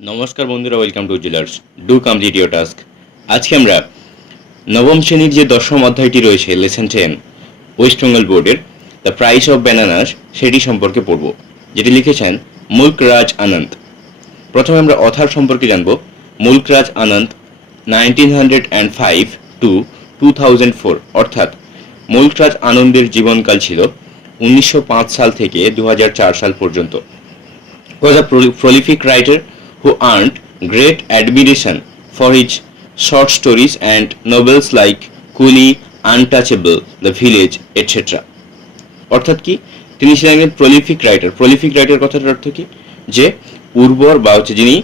নমস্কার বন্ধুরা, welcome to jewellers. Do complete your task. আজকে আমরা নবম শ্রেণীর যে দশম অধ্যায়টি রয়েছে, লেসন 10, ওয়েস্ট বেঙ্গল বোর্ডের দ্য প্রাইস অফ ব্যানানাস, সেটি সম্পর্কে পড়ব, যেটি লিখেছেন মুল্ক রাজ আনন্দ। প্রথমে আমরা অথার সম্পর্কে জানব। মুল্ক রাজ আনন্দ 1905 টু 2004, অর্থাৎ মুল্ক রাজ আনন্দের জীবনকাল ছিল 1905 সাল থেকে 2004 সাল পর্যন্ত। Was a prolific writer who earned great admiration for his short stories and novels like Coolie, Untouchable, The Village, etc. অর্থাৎ কি, তিনি ছিলেন একজন প্রলিফিক রাইটার। প্রলিফিক রাইটার কথাটার অর্থ কি, যে উর্বর বা হচ্ছে যিনি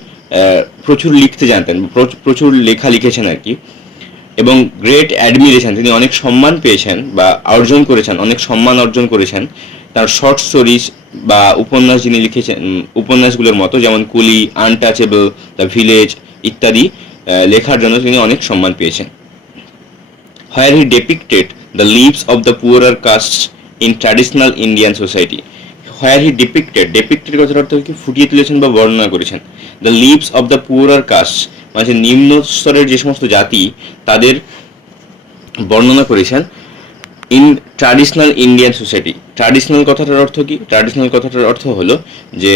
প্রচুর লিখতে জানতেন, প্রচুর লেখা লিখেছেন আর কি, এবং গ্রেট অ্যাডমিরেশন, তিনি অনেক সম্মান পেয়েছেন বা অর্জন করেছেন, অনেক সম্মান অর্জন করেছেন তার শর্ট স্টোরিজ বা উপন্যাস যিনি লিখেছেন, উপন্যাসগুলোর মতো যেমন কুলি, আনটাচেবল, দ্য ভিলেজ ইত্যাদি লেখার জন্য তিনি অনেক সম্মান পেয়েছেন। Where he depicted the lives of the poorer castes in traditional Indian society. Where he depicted কথার অর্থ কি, ফুটিয়ে তুলেছেন বা বর্ণনা করেছেন। The lives of the poorer caste মানে নিম্ন স্তরের যে সমস্ত জাতি, তাদের বর্ণনা করেছেন in traditional Indian society. Traditional কথাটার অর্থ কি? ট্র্যাডিশনাল কথাটার অর্থ হলো যে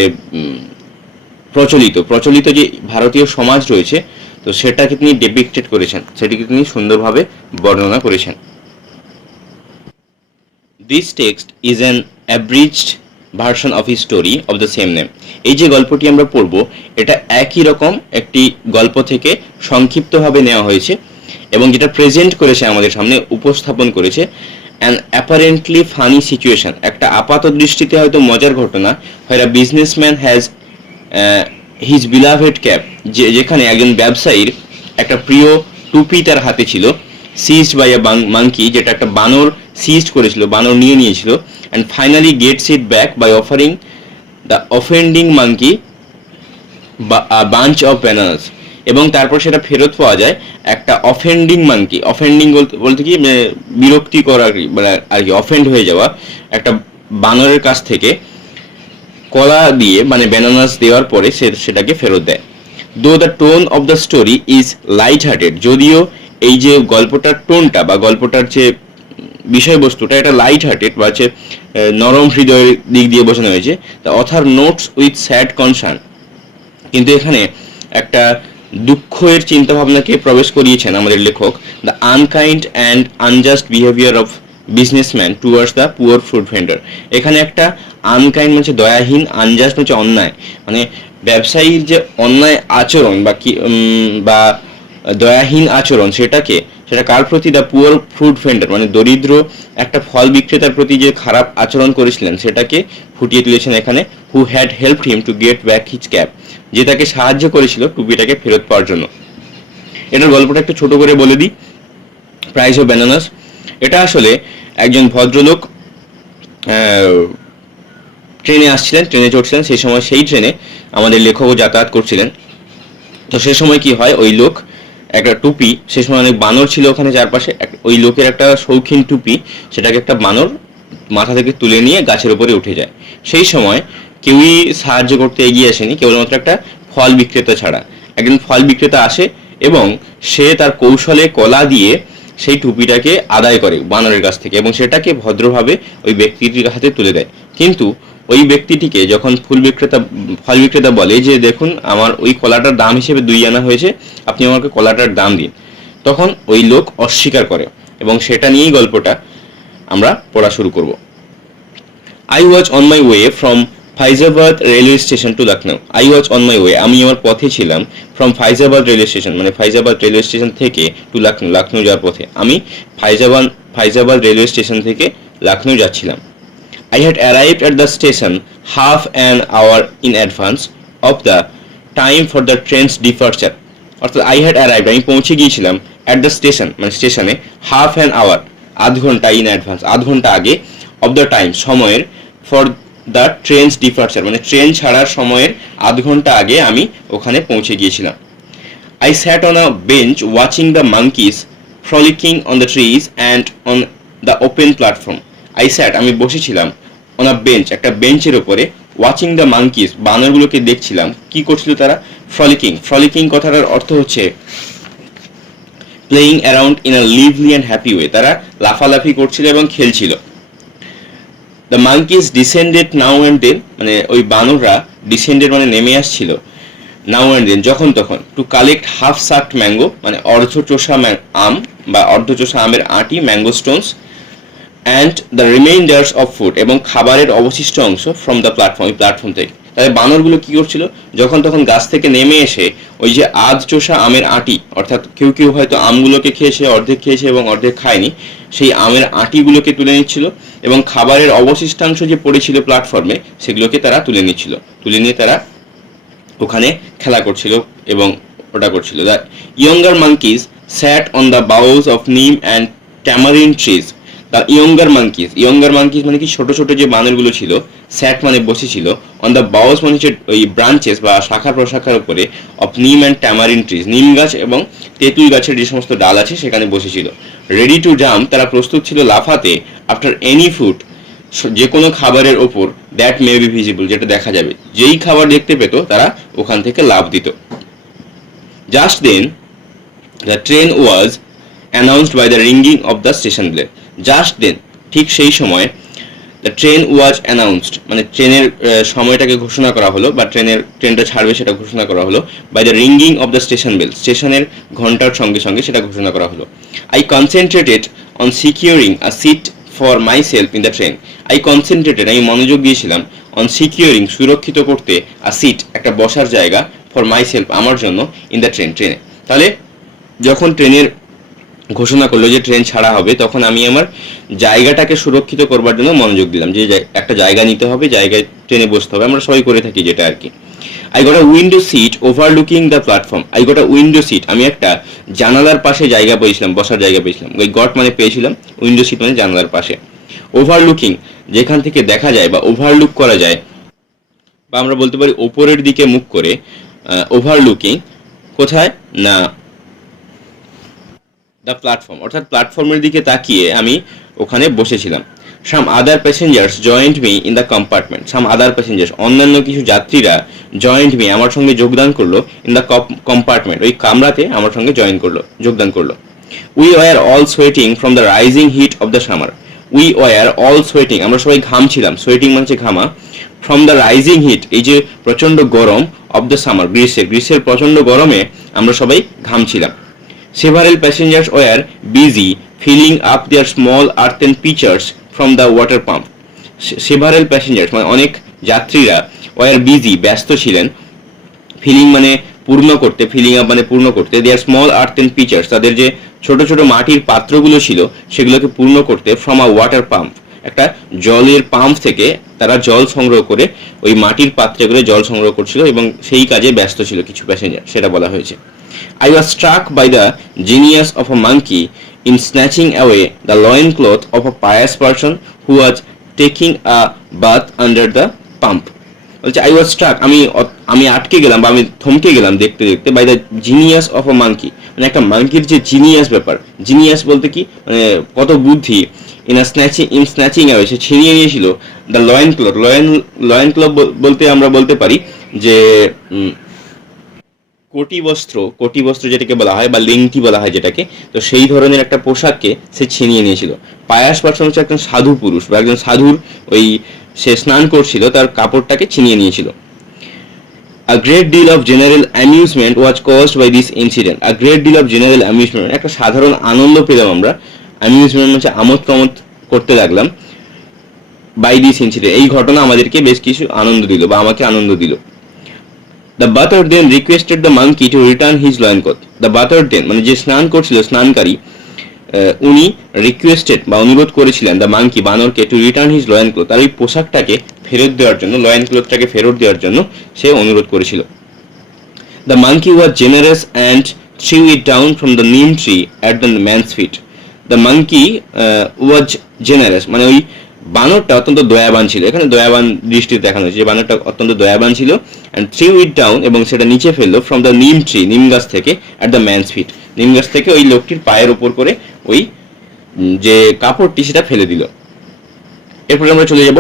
প্রচলিত যে ভারতীয় সমাজ রয়েছে, তো সেটাকে তিনি ডেপিক্টেড করেছেন, সেটিকে তিনি সুন্দরভাবে বর্ণনা করেছেন। This text is an অ্যাব্রিজড version of his story of the same name. এই যে গল্পটি আমরা পড়ব, এটা একই রকম একটি গল্প থেকে সংক্ষিপ্তভাবে নেওয়া হয়েছে এবং যেটা প্রেজেন্ট করেছে, আমাদের সামনে উপস্থাপন করেছে অ্যান অ্যাপারেন্টলি ফানি সিচুয়েশন, একটা আপাত দৃষ্টিতে হয়তো মজার ঘটনা। Where a businessman has his beloved cap, যেখানে একজন ব্যবসায়ীর একটা প্রিয় টুপি তার হাতে ছিল। সিজড বাই আ মাঙ্কি, যেটা একটা বানর সিজড করেছিল, বানর নিয়ে নিয়েছিল। And finally gets it back by offering the offending monkey bunch of bananas, এবং তারপর সেটা ফেরত পাওয়া যায় একটা অফেন্ডিং মাঙ্কি। অফেন্ডিং বলতে কি, বিরক্তিকর আর কি, অফেন্ড হয়ে যাওয়া একটা বানরের কাছ থেকে কলা দিয়ে, মানে ব্যানানাস দেওয়ার পরে সেটাকে ফেরত দেয়। দো the tone of the story is light hearted, যদিও এই যে গল্পটার টোনটা বা গল্পটার যে বিষয়বস্তুটা, এটা লাইট হার্টেড বা হচ্ছে নরম হৃদয়ের দিক দিয়ে বোঝানো হয়েছে। The author notes with sad concern, কিন্তু এখানে একটা দুঃখের চিন্তাভাবনাকে প্রবেশ করিয়েছেন আমাদের লেখক। The unkind and unjust behaviour of businessman towards the poor fruit vendor. এখানে একটা আনকাইন্ড মানে দয়াহীন, আনজাস্ট হচ্ছে অন্যায়, মানে ব্যবসায়ীর যে অন্যায় আচরণ বা দয়াহীন আচরণ, সেটা কার প্রতি? দ্য পুয়ার ফ্রুট ভেন্ডার, মানে দরিদ্র একটা ফল বিক্রেতার প্রতি যে খারাপ আচরণ করেছিলেন, সেটাকে ফুটিয়ে তুলেছেন এখানে। Who had helped him to get back his cap, যে তাকে সাহায্য করেছিল টুপিটাকে ফেরত পাওয়ার জন্য। এটার গল্পটা একটু ছোট করে বলে দিই। প্রাইস অফ ব্যানানাস, এটা আসলে একজন ভদ্রলোক ট্রেনে আসছিলেন, ট্রেনে চড়ছিলেন, সেই সময় সেই ট্রেনে আমাদের লেখকও যাতায়াত করছিলেন। তো সে সময় কি হয়, ওই লোক একটা টুপি, সে সময় অনেক বানর ছিল ওখানে চারপাশে, ওই লোকের একটা শৌখিন টুপি, সেটাকে একটা বানর মাথা থেকে তুলে নিয়ে গাছের উপরে উঠে যায়। সেই সময় কেউই সাহায্য করতে এগিয়ে আসেনি, কেবলমাত্র একটা ফল বিক্রেতা ছাড়া। একজন ফল বিক্রেতা আসে এবং সে তার কৌশলে কলা দিয়ে সেই টুপিটাকে আদায় করে বানরের কাছ থেকে এবং সেটাকে ভদ্রভাবে ওই ব্যক্তিটির হাতে তুলে দেয়। কিন্তু ওই ব্যক্তিটিকে যখন ফল বিক্রেতা বলে যে দেখুন, আমার ওই কলাটার দাম হিসেবে 2 আনা হয়েছে, আপনি আমাকে কলাটার দাম দিন, তখন ওই লোক অস্বীকার করে এবং সেটা নিয়েই গল্পটা আমরা পড়া শুরু করব। I was on my way from Faizabad railway station to Lucknow. I was on my way, আমি আমার পথে ছিলাম। ফ্রম ফাইজাবাদ রেলওয়ে স্টেশন, মানে ফাইজাবাদ রেলওয়ে স্টেশন থেকে টু লখনৌ যাওয়ার পথে। আমি ফাইজাবাদ রেলওয়ে স্টেশন থেকে লখনৌ যাচ্ছিলাম। I had arrived at the station half an hour in advance of the time for the train's departure. অর্থাৎ I had arrived, আমি পৌঁছে গিয়েছিলাম, at the station মানে স্টেশনে, half an hour আধ ঘন্টা, in advance আধ ঘন্টা আগে, of the time সময়ের, for the train's departure মানে ট্রেন ছাড়ার সময়ের আধ ঘন্টা আগে আমি ওখানে পৌঁছে গিয়েছিলাম। I sat on a bench watching the monkeys frolicking on the trees and on the open platform. I sat, আমি বসেছিলাম, on a bench একটা বেঞ্চের উপরে, ওয়াচিং দ্য মাঙ্কিস বানরগুলোকে দেখছিলাম, কি করছিল তারা? ফ্রলিকিং কথাটার অর্থ হচ্ছে playing around in a lively and happy way, তারা লাফালাফি করছিল এবং খেলছিল। The monkeys descended now and then, মানে ওই বানররা ডিসেন্ডেড মানে নেমে আসছিল, নাও অ্যান্ড দেন যখন তখন, টু কালেক্ট হাফ সাকড ম্যাঙ্গো মানে অর্ধচোষা আম বা অর্ধচোষা আমের আটি, mango Stones and the reminders of food, এবং খাবারের অবশিষ্ট অংশ ফ্রম দ্য প্ল্যাটফর্ম, ওই প্ল্যাটফর্ম থেকে। তাহলে বানরগুলো কি করছিল, যখন তখন গাছ থেকে নেমে এসে ওই যে চোষা আমের আটি, অর্থাৎ কেউ কেউ হয়তো আমগুলোকে খেয়েছে, অর্ধেক খেয়েছে এবং অর্ধেক খায়নি, সেই আমের আটিগুলোকে তুলে নিচ্ছিল এবং খাবারের অবশিষ্টাংশ যে পড়েছিল প্ল্যাটফর্মে সেগুলোকে তারা তুলে নিচ্ছিল, তুলে নিয়ে তারা ওখানে খেলা করছিল এবং ওটা করছিল। The younger monkeys sat on the boughs of neem and tamarind trees. The younger monkeys মানে কি, ছোট ছোট যে বানরগুলো ছিল, স্যাট মানে বসেছিল, অন দ্য বাউলস মানে হচ্ছে ওই ব্রাঞ্চেস বা শাখা প্রশাখার উপরে, of neem and tamarind trees, নিম গাছ এবং তেঁতুল গাছের যে সমস্ত ডাল আছে সেখানে বসেছিল। রেডি টু জাম্প, তারা প্রস্তুত ছিল লাফাতে, আফটার এনি ফুড, যে কোনো খাবারের ওপর, দ্যাট মে বি ভিজিবল, যেটা দেখা যাবে, যেই খাবার দেখতে পেত তারা ওখান থেকে লাফ দিত। Just then the train was announced by the ringing of the station bell. Just then, ঠিক সেই সময়, দ্য ট্রেন ওয়াজ অ্যানাউন্সড মানে ট্রেনের সময়টাকে ঘোষণা করা হলো, বা ট্রেনটা ছাড়বে সেটা ঘোষণা করা হলো, by the ringing of the station bell, স্টেশনের ঘন্টার সঙ্গে সঙ্গে সেটা ঘোষণা করা হলো। I concentrated on securing a seat for myself in the train. আমি মনোযোগ দিয়েছিলাম, অন সিকিউরিং সুরক্ষিত করতে, আ সিট একটা বসার জায়গা, ফর মাই সেলফ আমার জন্য, ইন দ্য ট্রেনে। তাহলে যখন ট্রেনের ঘোষণা করলো যে ট্রেন ছাড়া হবে, তখন আমি আমার জায়গাটাকে সুরক্ষিত করবার জন্য মনোযোগ দিলাম, যে একটা জায়গা নিতে হবে, জায়গায় ট্রেনে বসতে হবে, আমরা সবাই করে থাকি যেটা আর কি। I got a window seat overlooking the platform. I got a window seat, আমি একটা জানালার পাশে জায়গা পেয়েছিলাম, বসার জায়গা পেয়েছিলাম। ওই গট মানে পেয়েছিলাম, উইন্ডো সিট মানে জানালার পাশে। ওভারলুকিং যেখান থেকে দেখা যায় বা ওভারলুক করা যায়, বা আমরা বলতে পারি ওপরের দিকে মুখ করে। ওভারলুকিং কোথায় না, দ্য প্ল্যাটফর্ম, অর্থাৎ প্ল্যাটফর্মের দিকে তাকিয়ে আমি ওখানে বসেছিলাম। Some other passengers joined me in the compartment. Some other passengers, অন্যান্য কিছু যাত্রীরা, জয়েন্ট মি আমার সঙ্গে যোগদান করলো, ইন দ্য কম্পার্টমেন্ট ওই কামরাতে আমার সঙ্গে যোগদান করলো। We were all sweating from the rising heat of the summer. We were all sweating, আমরা সবাই ঘামছিলাম, সোয়েটিং মানে ঘামা, ফ্রম দ্য রাইজিং হিট এই যে প্রচণ্ড গরম, অফ দ্য সামার গ্রীষ্মের প্রচণ্ড গরমে আমরা সবাই ঘামছিলাম। Several passengers were busy filling up their small earthen pitchers from the water pump. Several passengers মানে অনেক যাত্রীরা, were busy ব্যস্ত ছিলেন, ফিলিং মানে পূর্ণ করতে, ফিলিং আপ মানে পূর্ণ করতে, দেয়ার স্মল আর্থেন পিচার্স তাদের যে ছোট ছোট মাটির পাত্রগুলো ছিল সেগুলোকে পূর্ণ করতে, ফ্রম আ ওয়াটার পাম্প একটা জলের পাম্প থেকে তারা জল সংগ্রহ করে ওই মাটির পাত্রে করে জল সংগ্রহ করছিল এবং সেই কাজে ব্যস্ত ছিল কিছু প্যাসেঞ্জার, সেটা বলা হয়েছে। I was struck by the genius of a monkey in snatching away the loincloth of a pious person who was taking a bath under the pump. বলছে আই ওয়াজ স্ট্রাক, আমি আটকে গেলাম বা আমি থমকে গেলাম দেখতে দেখতে, by the genius of a monkey, মানে একটা মাঙ্কির যে জিনিয়াস ব্যাপার, জিনিয়াস বলতে কি মানে কত বুদ্ধি, ইন স্ন্যাচিং অ্যাওয়ে সে ছিনিয়ে নিয়েছিল, দ্য লয়েন ক্লথ বলতে আমরা বলতে পারি যে কোটি বস্ত্র যেটাকে বলা হয় বা লিংটি বলা হয় যেটাকে, তো সেই ধরনের একটা পোশাককে সে ছিনিয়ে নিয়েছিল। পায়াস পার্সন হচ্ছে একজন সাধু পুরুষ বা একজন সাধুর ওই সে স্নান করছিল তার কাপড়টাকে ছিনিয়ে নিয়েছিল। A great deal of general amusement was caused by this incident. A great deal of general amusement, একটা সাধারণ আনন্দ পেলাম আমরা, অ্যামিউজমেন্ট হচ্ছে আমোদ প্রমোদ করতে লাগলাম, by this incident এই ঘটনা আমাদেরকে বেশ কিছু আনন্দ দিল বা আমাকে আনন্দ দিল। The butler then requested the monkey to return his loincloth. The butler then মানে যে স্নান করছিল, স্নানকারী, উনি রিকোয়েস্টেড বা অনুরোধ করেছিলেন দ্য মাঙ্কি বানরকে, টু রিটার্ন হিজ লয়েনক্লথ, তার ওই পোশাকটাকে ফেরত দেওয়ার জন্য, লয়েনক্লথটাকে ফেরত দেওয়ার জন্য সে অনুরোধ করেছিল। The monkey was generous and threw it down from the neem tree at the man's feet. The monkey was generous মানে ওই বানরটা অত্যন্ত দয়াবান ছিল, এখানে দয়াবান দৃষ্টিতে দেখানো হয়েছে যে বানরটা অত্যন্ত দয়াবান ছিল, অ্যান্ড থ্রিউ ইট ডাউন এবং সেটা নিচে ফেললো, ফ্রম দ্য নিম ট্রি নিম গাছ থেকে, অ্যাট দ্য ম্যানস ফিট নিম গাছ থেকে ওই লোকটির পায়ের ওপর করে ওই যে কাপড়টি সেটা ফেলে দিল। এরপরে আমরা চলে যাব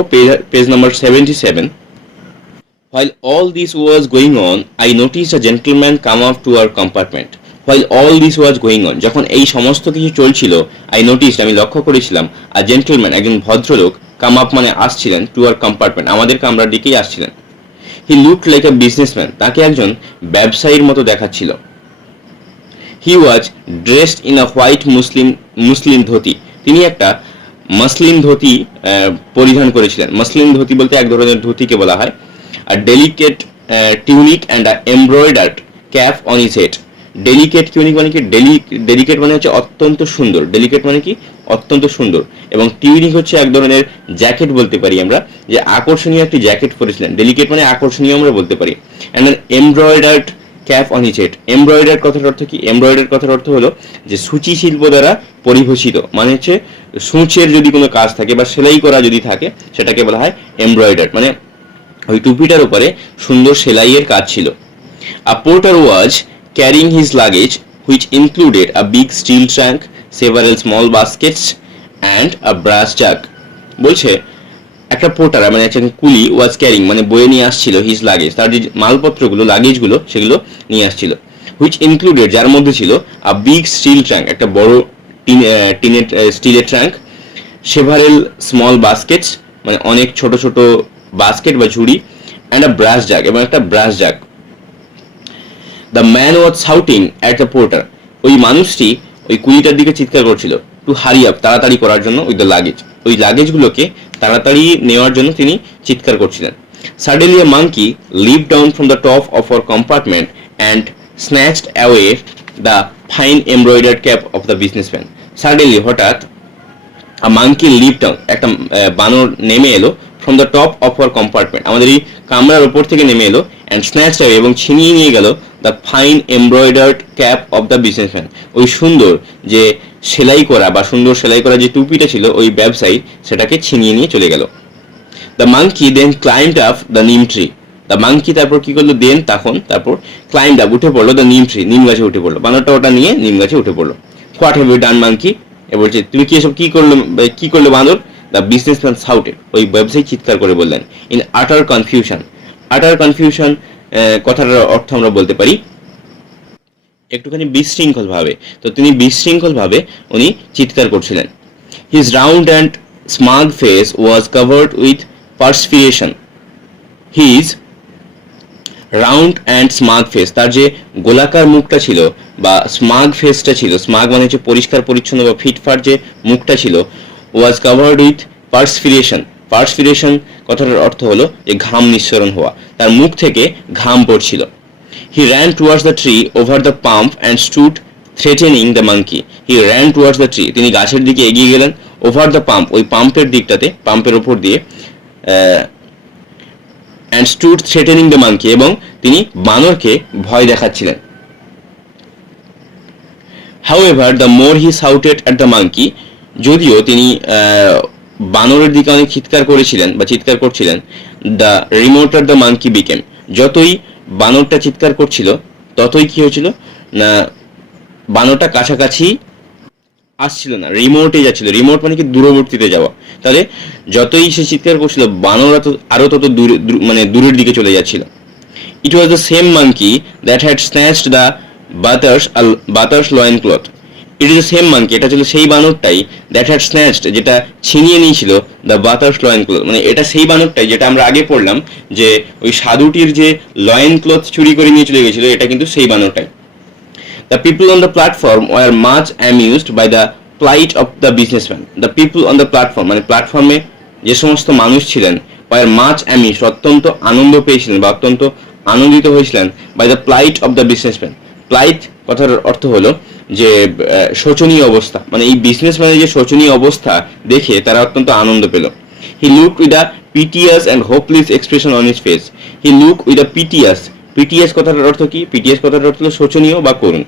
page number 77। While all this was going on, I noticed a gentleman come up to our compartment. While all this was going on, যখন এই সমস্ত কিছু চলছিল, I noticed, আমি লক্ষ্য করেছিলাম, a gentleman, একজন ভদ্রলোক, come up মানে আসছিলেন, to our compartment, আমাদের কামরার দিকেই আসছিলেন. He looked like a businessman, তাকে একজন ব্যবসায়ীর মতো দেখাচ্ছিল. He was dressed in a white মুসলিম ধুতি, তিনি একটা মসলিন ধুতি পরিধান করেছিলেন. মসলিন ধুতি বলতে এক ধরনের ধুতিকে বলা হয়. A delicate tunic and a embroidered cap on his head. Delicate tunic মানে কি, delicate মানে হচ্ছে অত্যন্ত সুন্দর, delicate মানে কি অত্যন্ত সুন্দর, এবং টিউনিক হচ্ছে এক ধরনের জ্যাকেট বলতে পারি আমরা, যে আকর্ষণীয় একটি জ্যাকেট পরেছিলেন. ডেলিকেট মানে আকর্ষণীয় আমরা বলতে পারি. And an embroidered cap on his head. Embroidered কথার অর্থ কি? এমব্রয়ডার্ড কথার অর্থ হলো যে সূচি শিল্প দ্বারা পরিভূষিত, মানে হচ্ছে সূচের যদি কোনো কাজ থাকে বা সেলাই করা যদি থাকে সেটাকে বলা হয় এমব্রয়ডার্ড, মানে ওই টুপিটার উপরে সুন্দর সেলাইয়ের কাজ ছিল. A porter was carrying his luggage, which included a big steel trunk, several small baskets, and a brass jug. বলছে একটা পোর্টার মানে একজন কুলি ওয়াজ ক্যারিং মানে বয়ে নিয়ে আসছিল হিজ লাগেজ, তার যে মালপত্রগুলো লাগেজগুলো সেগুলো নিয়ে আসছিল. হুইচ ইনক্লুডেড, যার মধ্যে ছিল আ বিগ স্টিল ট্রাঙ্ক, একটা বড় টিনের স্টিলের ট্রাঙ্ক, সেভারেল স্মল বাস্কেটস মানে অনেক ছোট ছোট বাস্কেট বা ঝুড়ি, অ্যান্ড আ ব্রাশ জাগ, এবং একটা brush jug. The man was shouting at the porter, ওই মানুষটি ওই কুলিটার দিকে চিৎকার করছিল, টু হারি আপ, তাড়াতাড়ি করার জন্য, উইথ দ্য লাগেজ, ওই লাগেজগুলোকে তাড়াতাড়ি নেওয়ার জন্য তিনি চিৎকার করছিলেন. সাডেনলি এ মাঙ্কি লিভ down from the top of our compartment and snatched away the fine embroidered cap of the businessman. Suddenly হঠাৎ মাঙ্কি লিভ ডাউন, একটা বানর নেমে এলো, from the top of our compartment, আমাদের এই কামরার ওপর থেকে নেমে এলো, অ্যান্ড স্ন্যাচড অ্যাওয়ে, এবং ছিনিয়ে নিয়ে গেল the fine embroidered cap of the businessman, ওই সুন্দর যে সেলাই করা বা সুন্দর সেলাই করা যে টুপিটা ছিল ওই ব্যবসায়ী সেটাকে ছিনিয়ে নিয়ে চলে গেল. The monkey then climbed up the neem tree, the monkey তারপর কি করলো, দেন তারপর ক্লাইম্বড আপ, উঠে পড়লো, দ্য নিম ট্রি, নিম গাছে উঠে পড়লো, বানরটা ওটা নিয়ে নিম গাছে উঠে পড়লো. What have you done monkey, এ বলছে তুমি কি এসব কি করলো বানর. দ্য বিজনেসম্যান শাউটেড, ওই ব্যবসায়ী চিৎকার করে বললেন, ইন আটার কনফিউশন. আটার কনফিউশন কথাটার অর্থ আমরা বলতে পারি একটুখানি বিশৃঙ্খল ভাবে, তো তিনি বিশৃঙ্খল ভাবে উনি চিৎকার করছিলেন. His round and smug face was covered with perspiration. His round and smug face, তার যে গোলাকার মুখটা ছিল বা স্মাগ ফেসটা ছিল, স্মাগ মানে হচ্ছে পরিষ্কার পরিচ্ছন্ন বা ফিটফাট যে মুখটা ছিল, ওয়াজ কাভার্ড উইথ পার্সপিরেশন. পার্সপিরেশন কথাটার অর্থ হলো যে ঘাম নিঃসরণ হওয়া, তার মুখ থেকে ঘাম পড়ছিল. He ran towards the tree over the pump and stood threatening the monkey. He ran towards the tree, তিনি গাছের দিকে এগিয়ে গেলেন, over the pump, ওই পাম্পের দিকটাতে, পাম্পের উপর দিয়ে, and stood threatening the monkey, এবং তিনি বানরকে ভয় দেখাচ্ছিলেন. However, the more he shouted at the monkey, যদিও তিনি বানরের দিকে অনেক চিৎকার করেছিলেন বা চিৎকার করছিলেন, the remoter the monkey became, যতই বানরটা চিৎকার করছিল ততই কি হয়েছিল না বানরটা কাছাকাছি আসছিল না, রিমোটে যাচ্ছিল. রিমোট মানে কি দূরবর্তীতে যাওয়া, তাহলে যতই সে চিৎকার করছিল বানর আরো তত মানে দূরের দিকে চলে যাচ্ছিল. It was the same monkey that had snatched the bather's loin cloth. It is the same monkey, এটা ছিল সেই বানরটাই, দ্যাট হ্যাড স্ন্যাচড যেটা ছিনিয়ে নিয়েছিল, দ্য বাতার্স লয়েন ক্লথ, মানে এটা সেই বানরটাই যেটা আমরা আগে পড়লাম যে ওই সাধুটির যে লয়েন ক্লথ চুরি করে নিয়ে চলে গেছিল, এটা কিন্তু সেই বানরটাই. The people on the platform were much amused by the plight of the businessman. The people on the platform মানে প্ল্যাটফর্মে যে সমস্ত মানুষ ছিলেন, were much amused, অত্যন্ত আনন্দ পেয়েছিলেন বা অত্যন্ত আনন্দিত হয়েছিলেন, by the plight of the businessman. প্লাইট কথার অর্থ হলো যে শোচনীয় অবস্থা, মানে এই বিজনেসম্যানের যে শোচনীয় অবস্থা দেখে তারা অত্যন্ত আনন্দ পেল. He looked with a piteous and hopeless expression on his face. He looked with a piteous কথাটার অর্থ কি? piteous কথাটার অর্থ হলো শোচনীয় বা করুণ,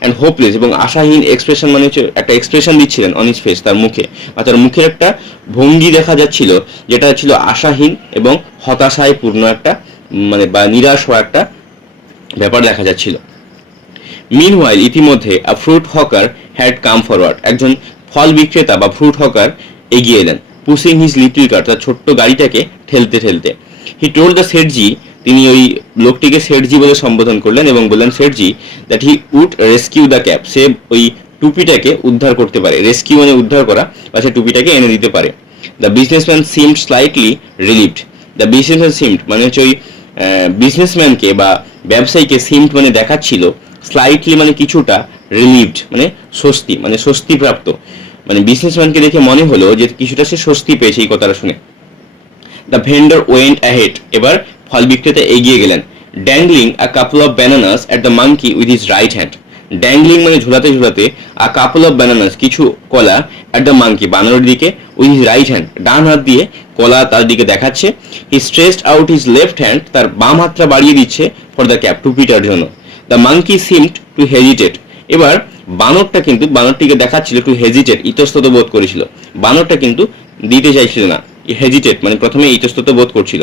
অ্যান্ড হোপলেস এবং আশাহীন এক্সপ্রেশন মানে হচ্ছে একটা এক্সপ্রেশন দিচ্ছিলেন অন হিজ ফেস, তার মুখে বা তার মুখের একটা ভঙ্গি দেখা যাচ্ছিল যেটা ছিল আশাহীন এবং হতাশায় পূর্ণ একটা মানে বা নিরাশ হওয়া একটা ব্যাপার দেখা যাচ্ছিল. মিনওয়াইল ইতিমধ্যে a fruit hawker had come forward, একজন ফল বিক্রেতা বা ফ্রুট হকার এগিয়ে এলেন, পুশিং হিজ লিটল কার, তার ছোট্ট গাড়িটাকে ঠেলতে ঠেলতে. হি টোল্ড দ্য সেটজি, তিনি ওই লোকটিকে শেঠজি বলে সম্বোধন করলেন এবং বললেন Sethji that he would rescue the cap, সে ওই টুপিটাকে উদ্ধার করতে পারে, রেস্কিউ মানে উদ্ধার করা, বা সে টুপিটাকে এনে দিতে পারে। The businessman seemed slightly relieved, the businessman seemed মানে হচ্ছে ওই বিজনেসম্যানকে বা ব্যবসায়ীকে সিমড মানে দেখাচ্ছিল, স্লাইটলি মানে কিছুটা, রিলিভড মানে স্বস্তি, মানে স্বস্তিপ্রাপ্ত, মানে বিজনেসম্যানকে দেখে মনে হলো যে কিছুটা সে স্বস্তি পেয়েছে এই কথাটা শুনে। দ্য ভেন্ডর ওয়েন্ট অ্যাহেড, এবার ফল বিক্রেতা এগিয়ে গেলেন। Dangling a couple of bananas at the monkey with his right hand, dangling মানে ঝুলাতে ঝুলাতে, আ কাপল অফ ব্যানানাস কিছু কলা, অ্যাট দ্য মাঙ্কি বানরের দিকে, উইথ হিজ রাইট হ্যান্ড ডান হাত দিয়ে কলা তার দিকে দেখাচ্ছে। He stretched out his left hand, তার বাম হাতটা বাড়িয়ে দিচ্ছে ফর দ্য ক্যাপ টুপিটার জন্য। The monkey seemed two hesitate, এবার বানরটা কিন্তু বানরটিকে দেখাচ্ছিল টু হেজিটেট, ইতস্তত বোধ করেছিল, বানরটা কিন্তু দিতে চাইছিল না, হেজিটেট মানে প্রথমে ইতস্তত বোধ করছিল।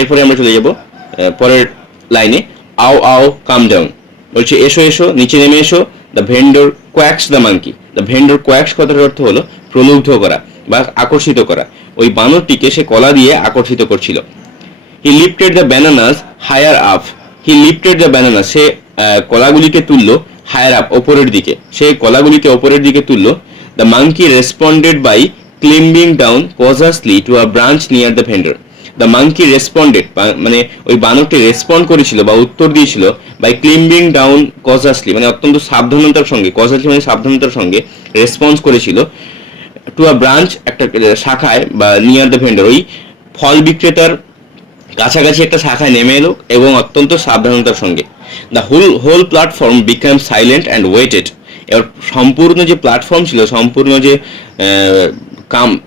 এরপরে আমরা চলে যাব পরের লাইনে, আও আও কাম ডাউন, বলছে এসো এসো নিচে নেমে এসো। The vendor কোয়াক্স the monkey, the vendor কোয়াক্স কথার অর্থ হলো প্রলুব্ধ করা বা আকর্ষিত করা, ওই বানরটিকে সে কলা দিয়ে আকর্ষিত করছিল। He lifted the bananas higher up, he lifted the bananas, সে কলাগুলিকে তুললো, হায়ার আপ ওপরের দিকে, সে কলাগুলিকে ওপরের দিকে তুললো। The monkey responded by climbing down casually to a branch near the vendor, the monkey responded মানে ওই বানরটি রেসপন্ড করেছিল বা উত্তর দিয়েছিল, বাই ক্লিম্বিং ডাউন কজাসলি মানে অত্যন্ত সাবধানতার সঙ্গে, কজাসলি মানে সাবধানতার সঙ্গে রেসপন্স করেছিল, টু আ ব্রাঞ্চ একটা শাখায় বা নিয়ার দ্য ভেন্ডর, ওই ফল বিক্রেতার কাছাকাছি একটা শাখায় নেমে এলো এবং অত্যন্ত সাবধানতার সঙ্গে। The whole platform became silent and waited, এবার সম্পূর্ণ যে প্ল্যাটফর্ম ছিল, সম্পূর্ণ যে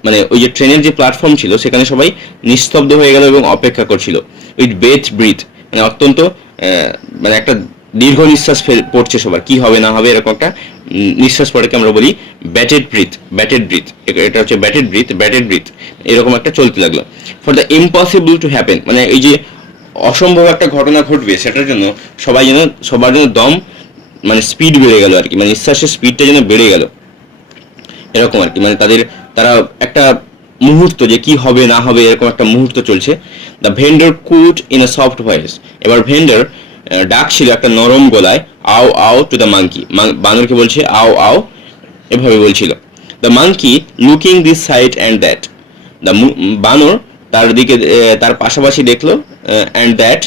মানে ওই যে ট্রেনের যে প্ল্যাটফর্ম ছিল সেখানে সবাই নিস্তব্ধ হয়ে গেল এবং অপেক্ষা করছিল। উইথ ব্রিথ মানে অত্যন্ত মানে একটা দীর্ঘ নিঃশ্বাস পড়ছে সবার, কি হবে না হবে এরকম একটা নিঃশ্বাস পড়াকে আমরা বলি ব্যাটেড ব্রিথ, এটা হচ্ছে ব্যাটেড ব্রিথ এরকম একটা চলতে লাগলো। For the impossible to happen, মানে এই যে অসম্ভব একটা ঘটনা ঘটবে সেটার জন্য সবার জন্য দম মানে স্পিড বেড়ে গেল আর কি, মানে নিঃশ্বাসের স্পিডটা যেন বেড়ে গেল এরকম আর কি, মানে তারা একটা মুহূর্ত যে কি হবে না হবে এরকম একটা মুহূর্ত চলছে। The vendor could in a soft voice, এবার ভেন্ডর ডাকছিল একটা নরম গলায়, আও আও টু দ্য মাঙ্কি, বানরকে বলছে আও আও এভাবে বলছিল। The monkey looking this side and that, the বানর তার দিকে তার পাশাপাশি দেখলো, and that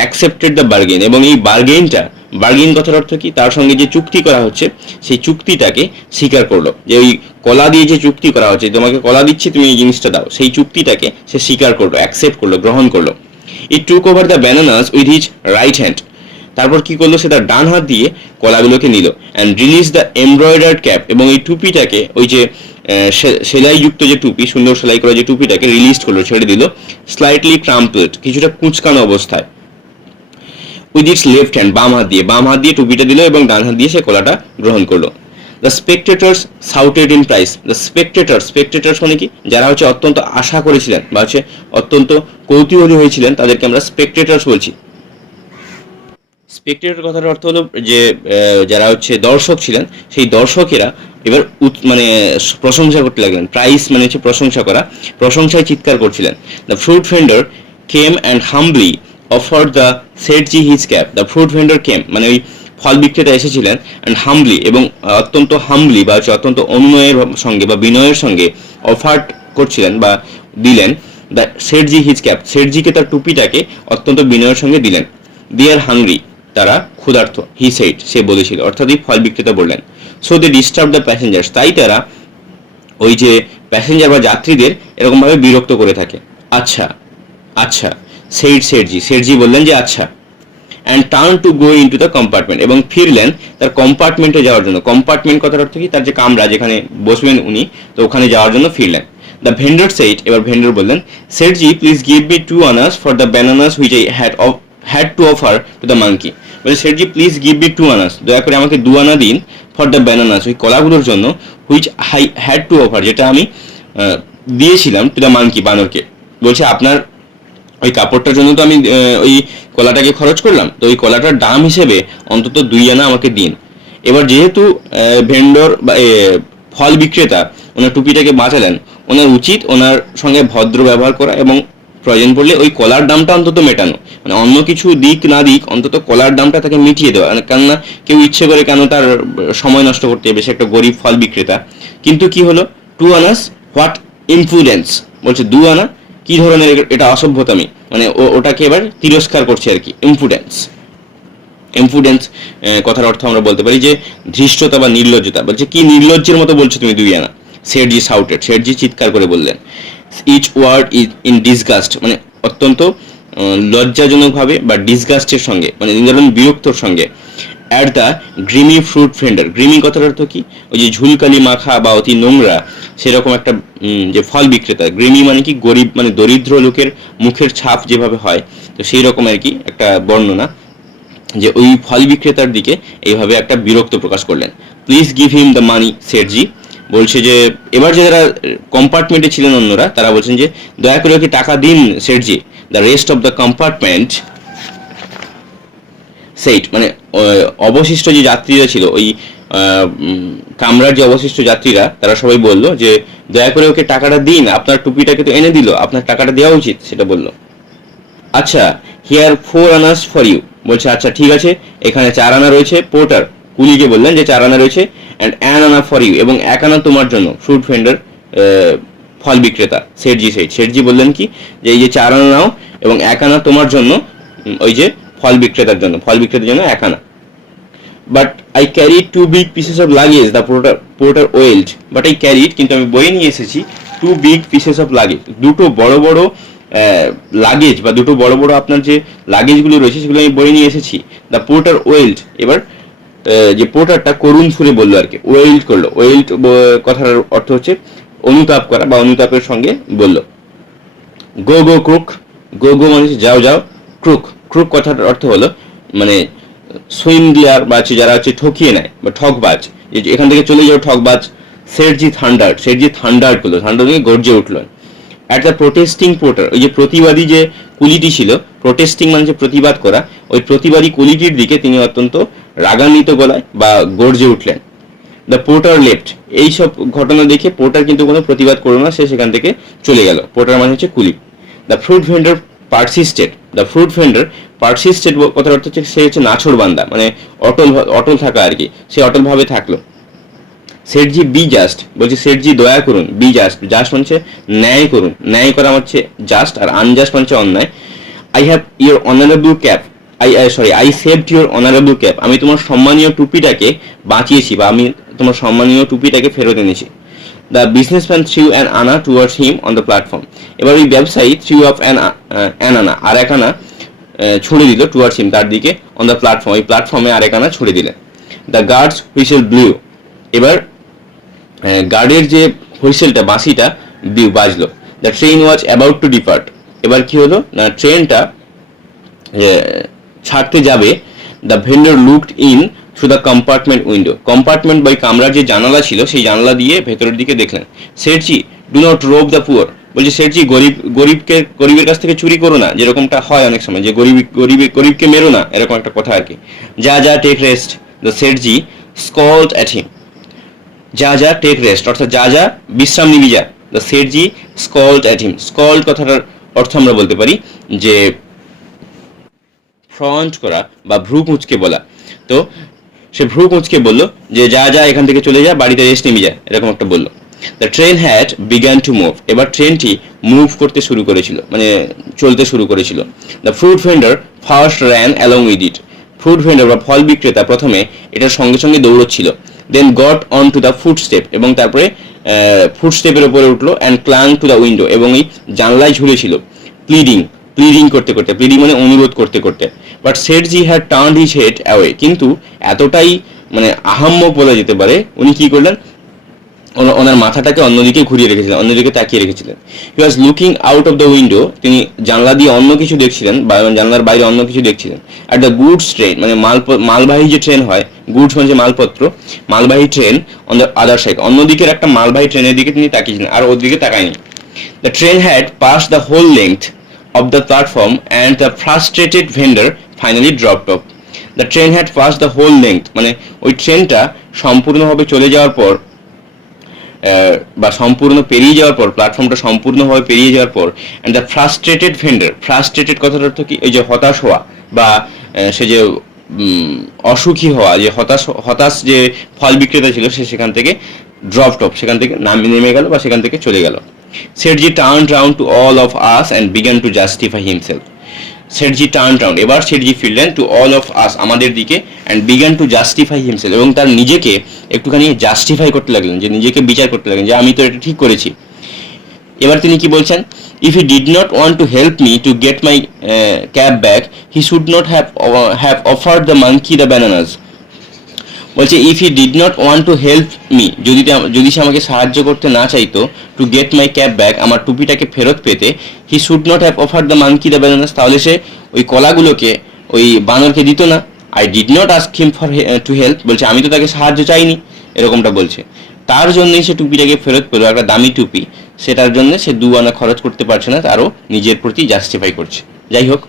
accepted the bargain, এবং এই বার্গেন কথার অর্থ কি, তার সঙ্গে যে চুক্তি করা হচ্ছে সেই চুক্তিটাকে স্বীকার করলো, যে ওই কলা দিয়ে যে চুক্তি করা হচ্ছে, তোমাকে কলা দিচ্ছি তুমি এই জিনিসটা দাও, সেই চুক্তিটাকে সে স্বীকার করলো, অ্যাকসেপ্ট করলো, গ্রহণ করলো। It took over the bananas with his right hand, তারপর কি করলো সে তার ডান হাত দিয়ে কলাগুলোকে নিল, and release the embroidered cap, এবং এই টুপিটাকে ওই যে সেলাইযুক্ত যে টুপি, সুন্দর সেলাই করা যে টুপিটাকে রিলিজ করলো, ছেড়ে দিল। স্লাইটলি ক্রাম্পলড, কিছুটা কুঁচকানো অবস্থায়। উইথ ইটস লেফট হ্যান্ড, বাম হাত দিয়ে টুপিটা দিল এবং ডান হাত দিয়ে সে কলাটা গ্রহণ করলো। The স্পেকটেটার্স shouted in price, the স্পেকটেটার্স মানে কি, যারা হচ্ছে অত্যন্ত আশা করেছিলেন বা হচ্ছে অত্যন্ত কৌতূহলী হয়েছিলেন তাদেরকে আমরা স্পেকটেটার্স বলছি। স্পেকটেটর কথার অর্থ হলো যে যারা হচ্ছে দর্শক ছিলেন, সেই দর্শকেরা এবার মানে প্রশংসা করতে লাগলেন। প্রাইস মানে হচ্ছে প্রশংসা করা, প্রশংসায় চিৎকার করছিলেন। The fruit vendor came and humbly offered the Sethji his cap, the fruit vendor came মানে ওই ফল বিক্রেতা এসেছিলেন, অ্যান্ড হাম্বলি এবং অত্যন্ত হাম্বলি বা হচ্ছে অত্যন্ত অনুনয়ের সঙ্গে বা বিনয়ের সঙ্গে অফার্ড করছিলেন বা দিলেন দ্য শেঠজি হিজ ক্যাপ, শেঠজিকে তার টুপিটাকে অত্যন্ত বিনয়ের সঙ্গে দিলেন। দে আর হাংরি, তারা ক্ষুধার্ত, হি সেড সে বলেছিল, অর্থাৎ এই ফল বিক্রেতা বললেন। So they disturb the passengers, তাই তারা ওই যে প্যাসেঞ্জার বা যাত্রীদের এরকমভাবে বিরক্ত করে থাকে। আচ্ছা আচ্ছা শেঠজি বললেন যে আচ্ছা। And turn to go in to the compartment, এবং ফিরলেন তার কম্পার্টমেন্টে যাওয়ার জন্য। কম্পার্টমেন্ট কথার অর্থ কি, তার যে কামরা যেখানে বসবেন উনি, তো ওখানে যাওয়ার জন্য ফিরলেন। দ্য ভেন্ডর সেইড, এবার ভেন্ডর বললেন, Sethji please give me 2 annas for the bananas which I had to offer to the monkey, বলে Sethji please give me 2 annas, দয়া করে আমাকে 2 আনা দিন, ফর দ্য ব্যানানাস ওই কলাগুলোর জন্য, which I had to offer যেটা আমি দিয়েছিলাম, টু দ্য মাঙ্কি বানরকে। বলছে আপনার ওই কাপড়টার জন্য তো আমি ওই কলাটাকে খরচ করলাম, তো ওই কলাটার দাম হিসেবে অন্তত 2 আনা আমাকে দিন। এবার যেহেতু ভেন্ডর বা ফল বিক্রেতা ওনার টুপিটাকে বাঁচালেন, ওনার উচিত ওনার সঙ্গে ভদ্র ব্যবহার করা এবং প্রয়োজন পড়লে ওই কলার দামটা অন্তত মেটানো, মানে অন্য কিছু দিক না দিক অন্তত কলার দামটা তাকে মিটিয়ে দেওয়া। কেননা কেউ ইচ্ছে করে কেন তার সময় নষ্ট করতে যাবে, সে একটা গরিব ফল বিক্রেতা। কিন্তু কি হলো, 2 আনাস হোয়াট ইমপ্রুডেন্স, বলছে 2 আনা কি ধরনের, এটা অসভ্যতামি, মানে ওটাকে এবার তিরস্কার করছে আর কি। ইমপ্রুডেন্স, ইমপ্রুডেন্স কথার অর্থ আমরা বলতে পারি যে ধৃষ্টতা বা নির্লজ্জতা। বলছে কি নির্লজ্জের মতো বলছো তুমি 2 আনা, শেঠজি শাউটেড, শেঠজি চিৎকার করে বললেন। Each word is in disgust, মানে অত্যন্ত লজ্জাজনকভাবে বা ডিসগাস্টের সঙ্গে, মানে বিরক্তর সঙ্গে। At the grimy fruit vendor, grimy কথার অর্থ কি, ওই যে ঝুলকালি মাখা বা অতি নোংরা সেরকম একটা যে ফল বিক্রেতা। গ্রিমি মানে কি গরিব, মানে দরিদ্র লোকের মুখের ছাপ যেভাবে হয়, তো সেই রকম আর কি একটা বর্ণনা, যে ওই ফল বিক্রেতার দিকে এইভাবে একটা বিরক্ত প্রকাশ করলেন। Please give him the money, Sethji বলছে যে, এবার যে যারা কম্পার্টমেন্টে ছিলেন অন্যরা তারা বলছেন যে দয়া করে ওকে টাকা দিন Sethji. The rest of the compartment said, মানে অবশিষ্ট যে যাত্রীরা ছিল, ওই কামরার যে অবশিষ্ট যাত্রীরা তারা সবাই বলল যে দয়া করে ওকে টাকাটা দিন, আপনার টুপিটাকে তো এনে দিল, আপনার টাকাটা দেওয়া উচিত, সেটা বললো। আচ্ছা, হিয়ার 4 আনাস ফর ইউ, বলছে আচ্ছা ঠিক আছে, এখানে 4 আনা রয়েছে। পোর্টার কুলিকে বললেন যে 4 আনা রয়েছে, অ্যান্ড অ্যান আনা ফর ইউ, এবং 1 আনা তোমার জন্য। ফ্রুট ভেন্ডার ফল বিক্রেতা শেঠজি বললেন কি যে এই যে 4 আনা নাও এবং 1 আনা তোমার জন্য, ওই যে ফল বিক্রেতার জন্য 1 anna. But I carry 2 big pieces of luggage, the porter wailed. But I carried, কিন্তু আমি বয়ে নিয়ে এসেছি 2 বিগ পিসেস অফ লাগেজ, দুটো বড় বড় লাগেজ বা দুটো বড় বড় আপনার যে লাগেজগুলো রয়েছে সেগুলো আমি বয়ে নিয়ে এসেছি। দ্য পোর্টার ওয়েল্ড, এবার যে পোর্টারটা করুণ সুরে বললো আর কি, ওয়েল্ড করলো। ওয়েল্ড কথার অর্থ হচ্ছে অনুতাপ করা বা অনুতাপের সঙ্গে বললো। গো গো ক্রুক, গো গো মানে যাও যাও, ক্রুক, ক্রুক কথার অর্থ হলো মানে সুইন্ডলার বা যারা হচ্ছে ঠকিয়ে নেয় বা ঠকবাজ, এখান থেকে চলে যাও ঠকবাজ। শেঠজি থান্ডার্ড করলো, থান্ডার থেকে গর্জে উঠলো। অ্যাট দ্য প্রোটেস্টিং পোর্টার, ওই যে প্রতিবাদী যে কুলিটি ছিল, প্রোটেস্টিং মানে যে প্রতিবাদ করা, ওই প্রতিবাদী কুলিটির দিকে তিনি অত্যন্ত রাগান্বিত গলায় বা গর্জে উঠলেন। দ্য পোর্টার লেফট, এইসব ঘটনা দেখে পোর্টার কিন্তু কোনো প্রতিবাদ করলো না, সে সেখান থেকে চলে গেল। পোর্টার মানে হচ্ছে কুলি। The fruit vendor persisted, the fruit vendor persisted কথার অর্থ হচ্ছে সে হচ্ছে নাছোড় বান্দা, মানে অটল থাকা আর কি, সে অটলভাবে থাকলো। শেঠজি বি জাস্ট, বলছে শেঠজি দয়া করুন। বি জাস্ট, জাস্ট মানে ন্যায় করুন, ন্যায় করা হচ্ছে জাস্ট, আর আনজাস্ট মানে অন্যায়। I have your honourable cap, I saved your honourable cap, আমি তোমার সম্মানীয় টুপিটাকে বাঁচিয়েছি বা আমি তোমার সম্মানীয় টুপিটাকে ফেরত এনেছি। দ্য বিজনেসম্যান থ্রিউ অ্যান আনা towards him on the platform, এবার ওই ব্যবসায়ী থ্রিউ অফ অ্যান আনা, আর 1 আনা ছুড়ে দিল, টুয়ার্ডস হিম তার দিকে, অন দ্য প্ল্যাটফর্ম ওই প্ল্যাটফর্মে আর 1 আনা ছুড়ে দিলেন। দ্য গার্ডস হুইসেল ব্লিউ, এবার গার্ডের যে হুইসেলটা বাঁশিটা বাজলো। The train was about to depart, এবার কি হলো না ট্রেনটা ছাড়তে যাবে। The vendor looked in through the compartment window, compartment বা কামরার যে জানালা ছিল সেই জানালা দিয়ে ভেতরের দিকে দেখলেন। Sethji do not rob the poor, বলছে শেঠজি গরিবের কাছ থেকে চুরি করো না, যেরকমটা হয় অনেক সময় যে গরিবকে মেরো না, এরকম একটা কথা আর কি। যা take rest, the Sethji scold at him, যা টেক রেস্ট অর্থাৎ যা বিশ্রাম নিবি যা। The Sethji scold at him, scold কথাটার অর্থ আমরা বলতে পারি যে ফ্রন্ট করা বা ভ্রু কুঁচকে বলা। তো সে ভ্রু কুঁচকে বললো যে যা এখান থেকে চলে যা, বাড়িতে রেস্ট নিবি যা, এরকম একটা বললো। The train had began to move, এবার ট্রেনটি মুভ করতে শুরু করেছিল, মানে চলতে শুরু করেছিল। The fruit vendor first ran along with it, fruit vendor বা ফল বিক্রেতা প্রথমে এটার সঙ্গে সঙ্গে দৌড়চ্ছিল। Then got on to the footstep, এবং তারপরে ফুটস্টেপের উপরে উঠলো। And clung to the window, এবং এই জানলায় ঝুলেছিল। প্লিডিং করতে করতে, প্লিডিং মানে অনুরোধ করতে করতে। But শেঠজি had turned his head away, কিন্তু এতটাই মানে আহাম্মক বলা যেতে পারে, উনি কি করলেন, ওনার মাথাটাকে অন্যদিকে ঘুরিয়ে রেখেছিলেন, অন্যদিকে তাকিয়ে রেখেছিলেন। He was looking out of the window, তিনি জানলা দিয়ে অন্য কিছু দেখছিলেন, জানলার বাইরে অন্য কিছু দেখছিলেন। অ্যাট দ্য গুডস ট্রেন, মানে মালবাহী যে ট্রেন হয়, গুডস মানে মালপত্র, মালবাহী train on the other side, অন্যদিকের একটা মালবাহী ট্রেনের দিকে তিনি তাকিয়েছিলেন, আর ওর দিকে তাকায়নি। The train had pass the whole length of the platform and the frustrated vendor finally dropped off. The train had passed the whole length, মানে ওই ট্রেনটা সম্পূর্ণভাবে চলে যাওয়ার পর বা সম্পূর্ণ পেরিয়ে যাওয়ার পর, প্ল্যাটফর্মটা সম্পূর্ণভাবে পেরিয়ে যাওয়ার পর, and the frustrated vendor, frustrated কথাটার অর্থ কি, এই যে হতাশ হওয়া বা সে যে অসুখী হওয়া, যে হতাশ যে ফল বিক্রেতা ছিল, সে সেখান থেকে সেখান থেকে নেমে গেল বা সেখান থেকে চলে গেল। Seth ji turned round to all of us and began to justify himself. Seth ji turned round, এবার সেটজি ফিরলেন টু অল অফ আস, আমাদের দিকে, and began to justify himself, এবং তার নিজেকে একটুখানি জাস্টিফাই করতে লাগলেন, যে নিজেকে বিচার করতে লাগলেন যে আমি তো এটা ঠিক করেছি। এবার তিনি কি বলছেন, if he did not want to help me to get my cap back, he should not have offered the monkey the bananas. বলছে if he did not want to help me, যদি সে আমাকে সাহায্য করতে না চাইতো, to get my cap back, আমার টুপিটাকে ফেরত পেতে, he should not have offered the monkey the bananas, তাহলে সে ওই কলাগুলোকে ওই বানরকে দিত না। I did not ask him for to help, বলছে আমি তো তাকে সাহায্য চাইনি, এরকমটা বলছে। তার জন্যই সে টুপিটাকে ফেরত পেলো, একটা দামি টুপি, সেটার জন্য সে 2 আনা খরচ করতে পারছে না, তারও নিজের প্রতি জাস্টিফাই করছে। যাই হোক,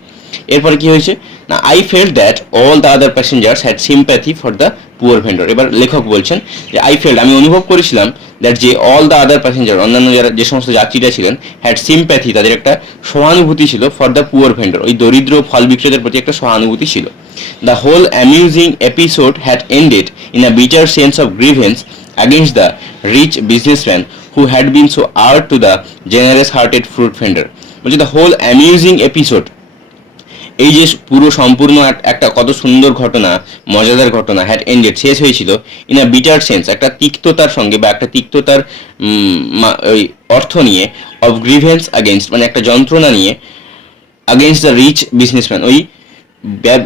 এরপরে কি হয়েছে না, I felt that all the other passengers had sympathy for the poor vendor. এবার লেখক বলছেন যে আই ফেল্ট, আমি অনুভব করেছিলাম, দ্যাট যে অল দ্য আদার প্যাসেঞ্জার, অন্যান্য যারা যে সমস্ত যাত্রীরা ছিলেন, হ্যাড সিম্প্যাথি, তাদের একটা সহানুভূতি ছিল, ফর দ্য পুয়ার ভেন্ডর, ওই দরিদ্র ফল বিক্রেতার প্রতি একটা সহানুভূতি ছিল। The whole amusing episode had ended in a bitter sense of grievance against the rich businessman who had been so hard to the generous hearted fruit vendor. বলছে the whole amusing episode, এই যে পুরো সম্পূর্ণ একটা কত সুন্দর ঘটনা, মজাদার ঘটনা, হ্যাড এন্ডেড, শেষ হয়েছিল, ইন আ বিটার সেন্স, একটা তিক্ততার সঙ্গে বা একটা তিক্ততার ওই অর্থ নিয়ে, অফ গ্রিভেন্স আগেনস্ট, মানে একটা যন্ত্রণা নিয়ে, আগেনস্ট দ্য রিচ বিজনেসম্যান, ওই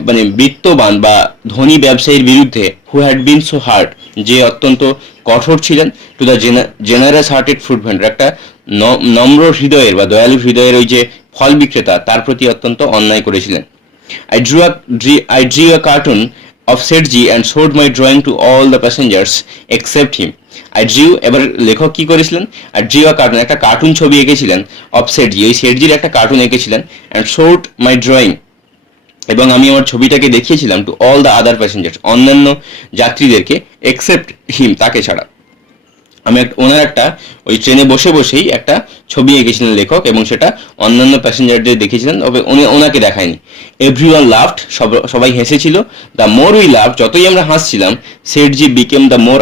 মানে বিত্তবান বা ধনী ব্যবসায়ীর বিরুদ্ধে, who had been so hard, যে অত্যন্ত কঠোর ছিলেন, to the generous hearted fruit vendor, একটা নম্র হৃদয়ের বা দয়ালু হৃদয়ের ওই যে ফল বিক্রেতা, তার প্রতি অত্যন্ত অন্যায় করেছিলেন। I drew a cartoon of Setji and showed my drawing to all the passengers except him. I drew, এবার লেখক কি করেছিলেন, I drew a cartoon, একটা কার্টুন ছবি এঁকেছিলেন, of Setji, ওই সেটজির একটা কার্টুন এঁকেছিলেন, and showed my drawing, এবং আমি আমার ছবিটাকে দেখিয়েছিলাম, to all the other passengers, অন্যান্য যাত্রীদেরকে, এক্সেপ্ট হিম, তাকে ছাড়া। আমি ওনার একটা ওই ট্রেনে বসে বসেই একটা ছবি এঁকেছিলেন লেখক, এবং সেটা অন্যান্য প্যাসেঞ্জারদের দেখেছিলেন, তবে ওনাকে দেখায়নি। এভরিওয়ান লাভড, সবাই হেসেছিল। দ্য মোর উই লাভ, যতই আমরা হাসছিলাম, Sethji became the more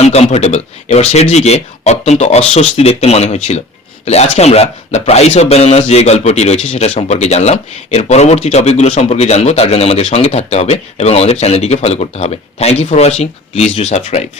uncomfortable, এবার সেটজিকে অত্যন্ত অস্বস্তি দেখতে মনে হচ্ছিল। তাহলে আজকে আমরা দ্য প্রাইস অফ ব্যানানাস যে গল্পটি রয়েছে সেটা সম্পর্কে জানলাম। এর পরবর্তী টপিকগুলো সম্পর্কে জানবো, তার জন্য আমাদের সঙ্গে থাকতে হবে এবং আমাদের চ্যানেলটিকে ফলো করতে হবে। Thank you for watching, please do subscribe.